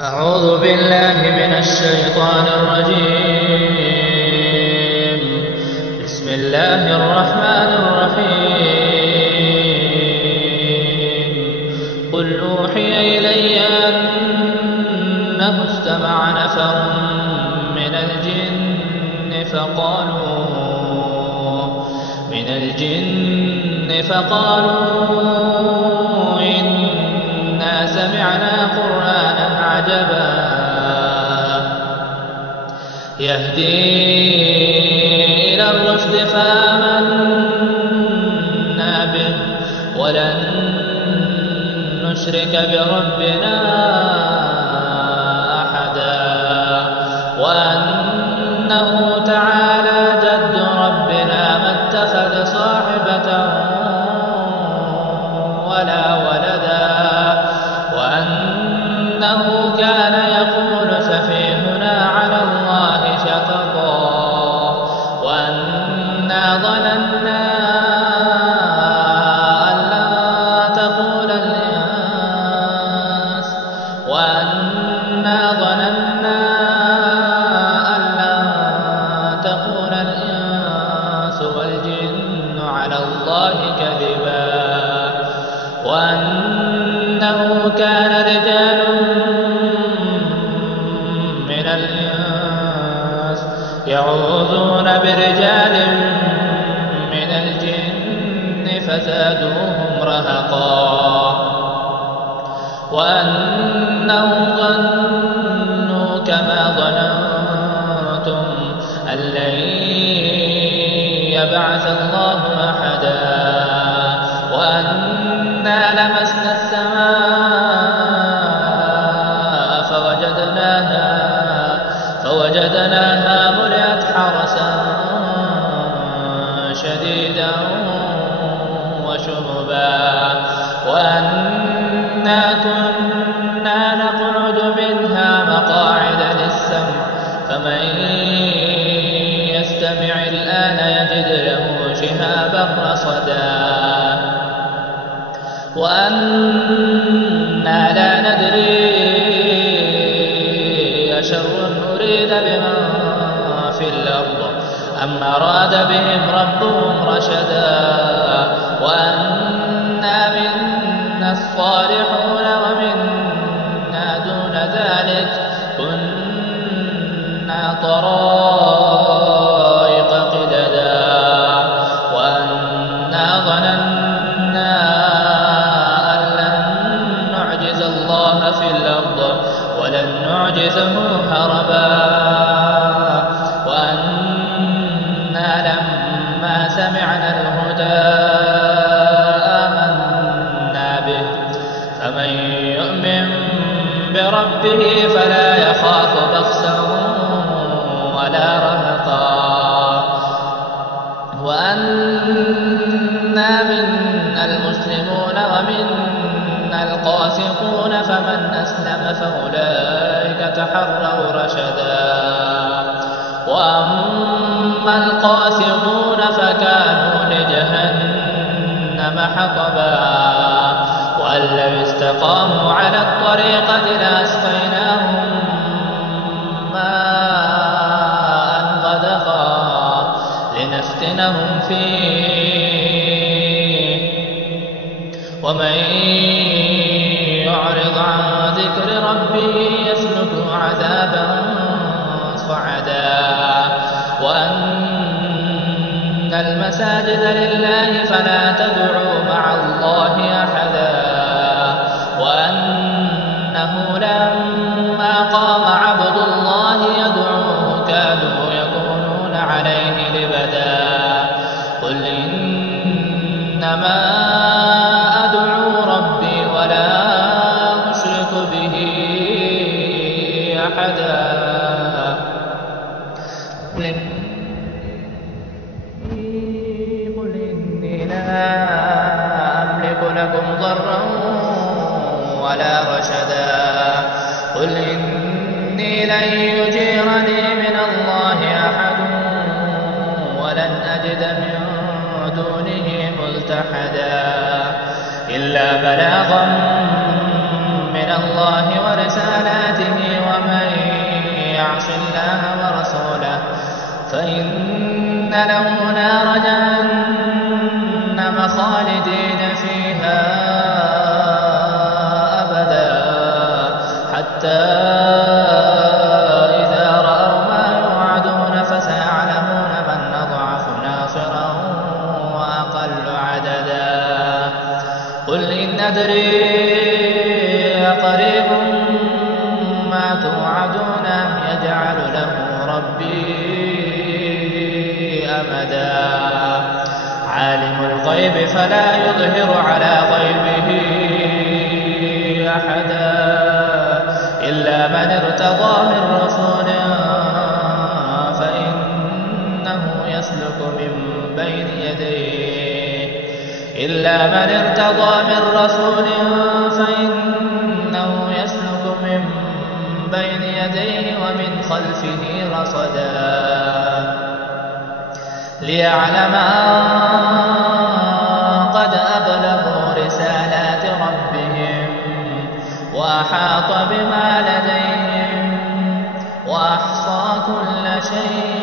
أعوذ بالله من الشيطان الرجيم. بسم الله الرحمن الرحيم. قل أوحي إلي أنه استمع نفر من الجن فقالوا إنا سمعنا قرآنا عجبا يهدي إلى الرشد فآمنا به ولن نشرك بربنا أحدا وأنه تعالى جد ربنا ما اتخذ صاحبة ولا ولدا وأنه كان يقول سفيهنا على الله شططا وأنا ظننا أن لن تقول الإنس والجن على الله كذبا وأنه كان رجال من الإنس يعوذون برجال من الجن فزادوهم رهقا وأنهم ظنوا كما ظننتم أن لن يبعث الله أحدا وأنا لمسنا السماء فوجدناها ملئت حرسا شديدا وشهبا وأنا كنا نقعد منها مقاعد للسمع فمن يستمع الآن يجد له شهابا رصدا وأنا لا ندري أشر أريد بمن في الأرض أم أراد بهم ربهم رشدا وأنا منا الصالحون ومنا دون ذلك كنا طرائق قددا وأنا ظننا أن لن نعجز الله في الأرض ولن نعجزه هربا وأنا لما سمعنا الهدى آمنا به فمن يؤمن بربه فلا يخاف بخسا ولا رهقا وأنا منا المسلمون ومنا القاسطون فمن أسلم فأولئك تحروا رشدا وأما القاسطون فكانوا لجهنم حطبا وأن لو استقاموا على الطريقة لأسقيناهم ماء غدقا لنفتنهم فيه ومن يعرض عن ذكر ربه يسلكه عذابا صعدا وأن المساجد لله فلا تدعوا مع الله أحدا وأنه لما قام عبد الله يدعوه كادوا يكونون عليه لبدا قل إنما أدعو ربي ولا أشرك به أحدا قل إني لا أملك لكم ضرا ولا رشدا قل إني لن يجيرني من الله أحد ولن أجد من دونه ملتحدا إلا بلاغا من الله ورسالاته له نار جهنم خالدين فيها أبدا حتى إذا رأوا ما يوعدون فسيعلمون من أضعف ناصرا وأقل عددا قل إن أدري أقريب ما توعدون أم يجعل له ربي أمدا عالم الغيب فلا يظهر على غيبه أحدا إلا من ارتضى من رسول فإنه يسلك من بين يديه ومن خلفه رصدا ليعلم قد أبلغوا رسالات ربهم وأحاط بما لديهم وأحصى كل شيء